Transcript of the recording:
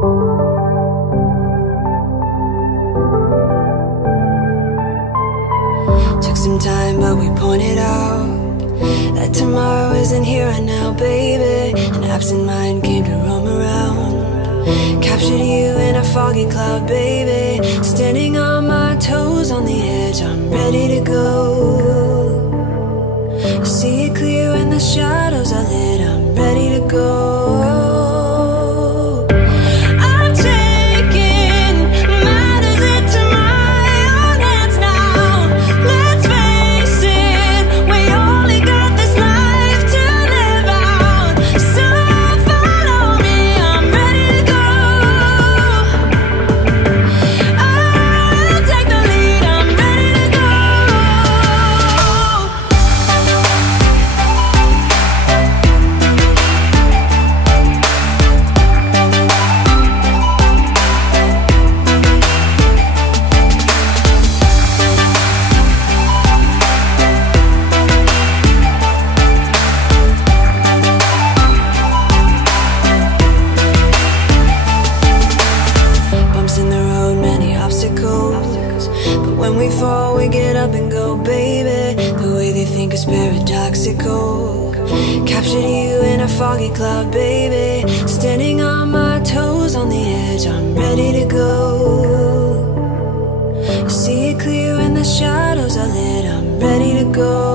Took some time, but we pointed out that tomorrow isn't here right now, baby. An absent mind came to roam around, captured you in a foggy cloud, baby. Standing on my toes on the edge, I'm ready to go. See it clear when the shadows are lit, I'm ready to go. Captured you in a foggy cloud, baby. Standing on my toes on the edge, I'm ready to go. See it clear when the shadows are lit, I'm ready to go.